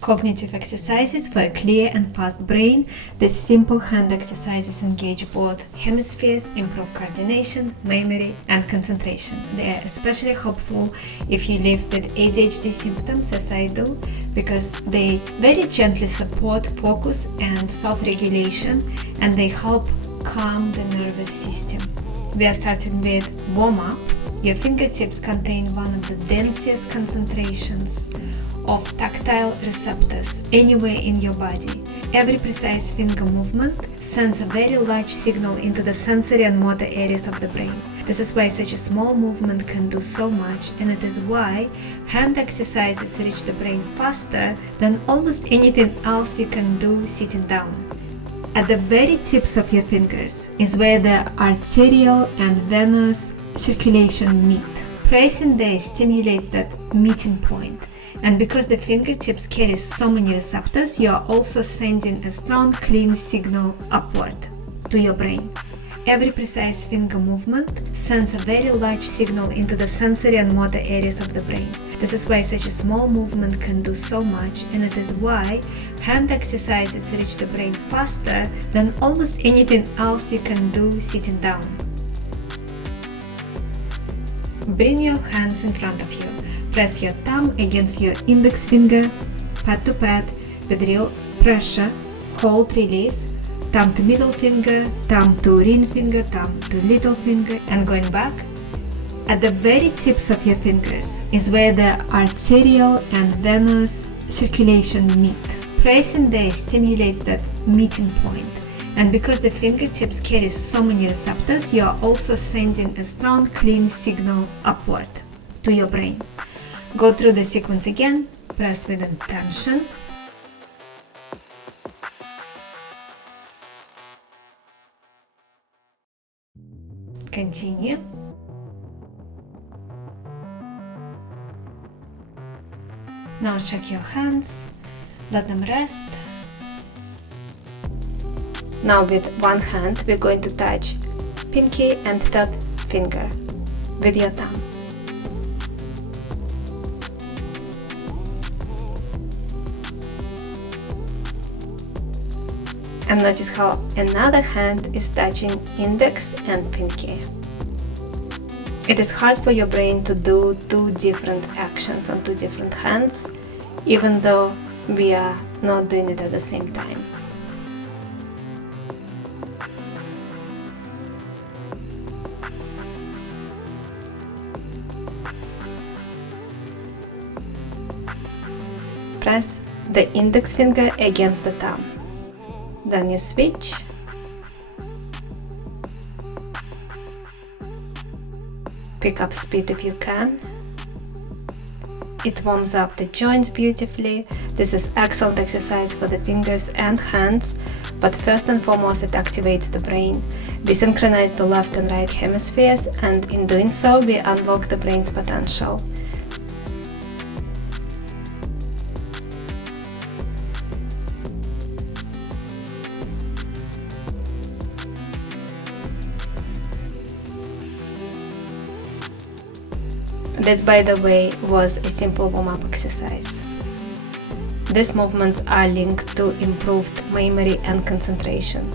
Cognitive exercises for a clear and fast brain. These simple hand exercises engage both hemispheres, improve coordination, memory, and concentration. They are especially helpful if you live with ADHD symptoms, as I do, because they very gently support focus and self-regulation, and they help calm the nervous system. We are starting with warm-up. Your fingertips contain one of the densest concentrations of tactile receptors anywhere in your body. Every precise finger movement sends a very large signal into the sensory and motor areas of the brain. This is why such a small movement can do so much, and it is why hand exercises reach the brain faster than almost anything else you can do sitting down. At the very tips of your fingers is where the arterial and venous circulation meet. Pressing there stimulates that meeting point. And because the fingertips carry so many receptors, you are also sending a strong, clean signal upward to your brain. Every precise finger movement sends a very large signal into the sensory and motor areas of the brain. This is why such a small movement can do so much, and it is why hand exercises reach the brain faster than almost anything else you can do sitting down. Bring your hands in front of you. Press your thumb against your index finger, pad to pad, with real pressure. Hold, release. Thumb to middle finger, thumb to ring finger, thumb to little finger, and going back. At the very tips of your fingers is where the arterial and venous circulation meet. Pressing there stimulates that meeting point. And because the fingertips carry so many receptors, you are also sending a strong, clean signal upward to your brain. Go through the sequence again. Press with intention. Continue. Now shake your hands. Let them rest. Now with one hand we're going to touch pinky and third finger with your thumb. And notice how another hand is touching index and pinky. It is hard for your brain to do two different actions on two different hands, even though we are not doing it at the same time. Press the index finger against the thumb. Then you switch. Pick up speed if you can. It warms up the joints beautifully. This is excellent exercise for the fingers and hands, but first and foremost it activates the brain. We synchronize the left and right hemispheres, and in doing so we unlock the brain's potential. This, by the way, was a simple warm-up exercise. These movements are linked to improved memory and concentration.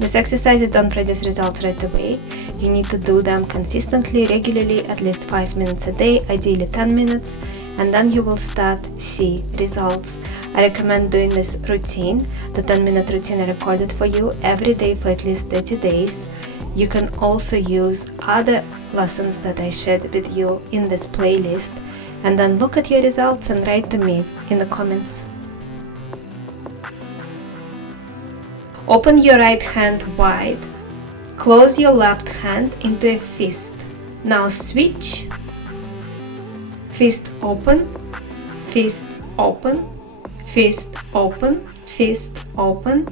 These exercises don't produce results right away. You need to do them consistently, regularly, at least 5 minutes a day, ideally 10 minutes, and then you will start see results. I recommend doing this routine. The 10-minute routine I recorded for you every day for at least 30 days. You can also use other lessons that I shared with you in this playlist, and then look at your results and write to me in the comments. Open your right hand wide Close your left hand into a fist. Now switch. Fist open, fist open, fist open, fist open.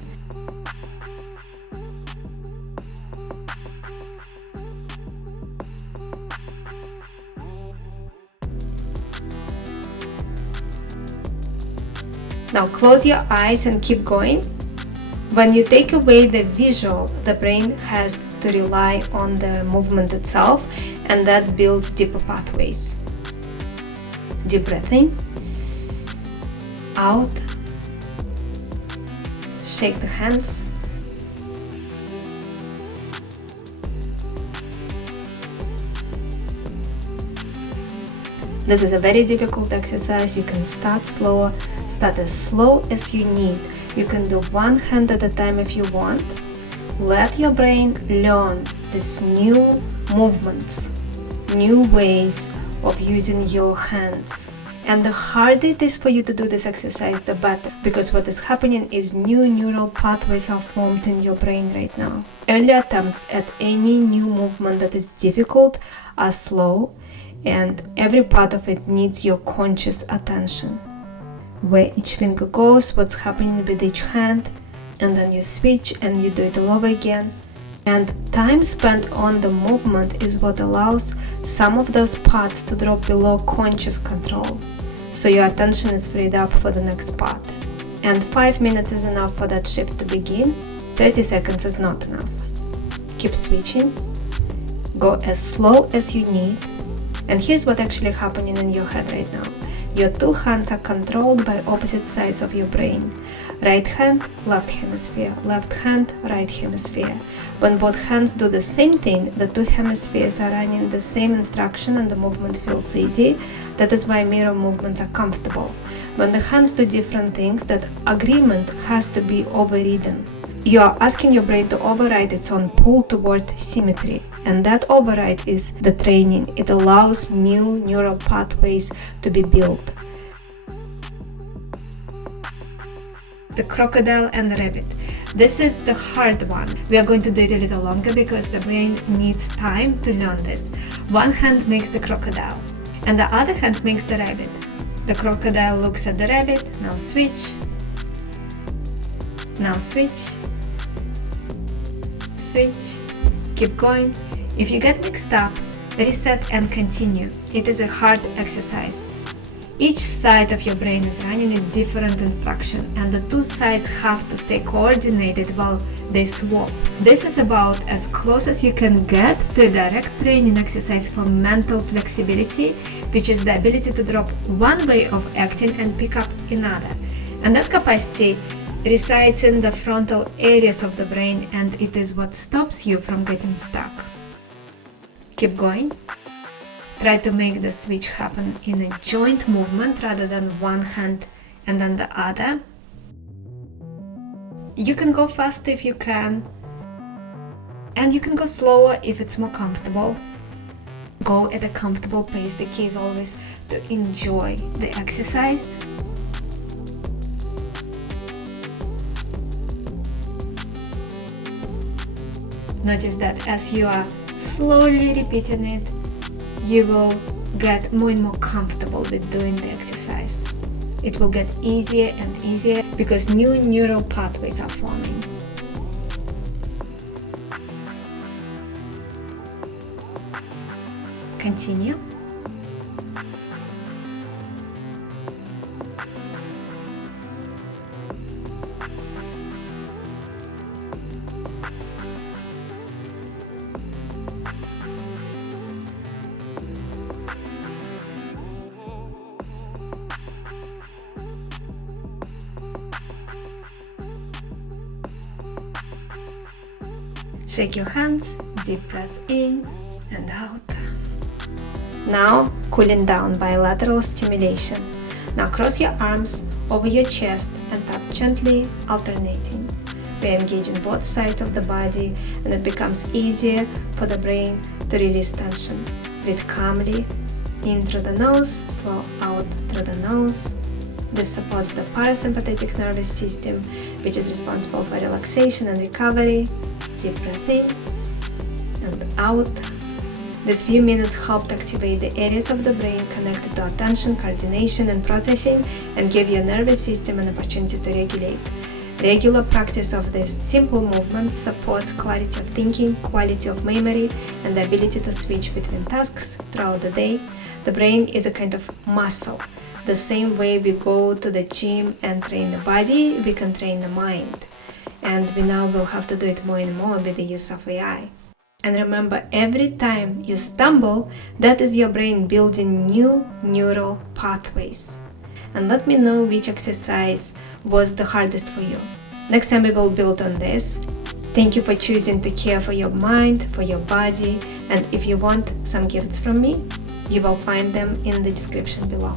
Now close your eyes and keep going. When you take away the visual, the brain has to rely on the movement itself, and that builds deeper pathways. Deep breath in, out, shake the hands. This is a very difficult exercise. You can start slower, start as slow as you need. You can do one hand at a time if you want. Let your brain learn these new movements, new ways of using your hands. And the harder it is for you to do this exercise, the better, because what is happening is new neural pathways are formed in your brain right now. Early attempts at any new movement that is difficult are slow, and every part of it needs your conscious attention. Where each finger goes, what's happening with each hand, and then you switch and you do it all over again. And time spent on the movement is what allows some of those parts to drop below conscious control, so your attention is freed up for the next part. And 5 minutes is enough for that shift to begin. 30 seconds is not enough. Keep switching. Go as slow as you need. And here's what's actually happening in your head right now. Your two hands are controlled by opposite sides of your brain. Right hand, left hemisphere. Left hand, right hemisphere. When both hands do the same thing, the two hemispheres are running the same instruction and the movement feels easy. That is why mirror movements are comfortable. When the hands do different things, that agreement has to be overridden. You are asking your brain to override its own pull toward symmetry. And that override is the training. It allows new neural pathways to be built. The crocodile and the rabbit. This is the hard one. We are going to do it a little longer because the brain needs time to learn this. One hand makes the crocodile, and the other hand makes the rabbit. The crocodile looks at the rabbit. Now switch. Now switch. Switch. Keep going. If you get mixed up, reset and continue. It is a hard exercise. Each side of your brain is running a different instruction, and the two sides have to stay coordinated while they swap. This is about as close as you can get to a direct training exercise for mental flexibility, which is the ability to drop one way of acting and pick up another. And that capacity resides in the frontal areas of the brain, and it is what stops you from getting stuck. Keep going. Try to make the switch happen in a joint movement rather than one hand and then the other. You can go fast if you can, and you can go slower if it's more comfortable. Go at a comfortable pace. The key is always to enjoy the exercise. Notice that as you are slowly repeating it, you will get more and more comfortable with doing the exercise. It will get easier and easier because new neural pathways are forming. Continue. Shake your hands, deep breath in and out. Now, cooling down, bilateral stimulation. Now cross your arms over your chest and tap gently, alternating. We are engaging both sides of the body, and it becomes easier for the brain to release tension. Breathe calmly in through the nose, slow out through the nose. This supports the parasympathetic nervous system, which is responsible for relaxation and recovery. Deep breath in and out. These few minutes helped activate the areas of the brain connected to attention, coordination, and processing, and give your nervous system an opportunity to regulate. Regular practice of these simple movements supports clarity of thinking, quality of memory, and the ability to switch between tasks throughout the day. The brain is a kind of muscle. The same way we go to the gym and train the body, we can train the mind. And we now will have to do it more and more with the use of AI. And remember, every time you stumble, that is your brain building new neural pathways. And let me know which exercise was the hardest for you. Next time we will build on this. Thank you for choosing to care for your mind, for your body, and if you want some gifts from me, you will find them in the description below.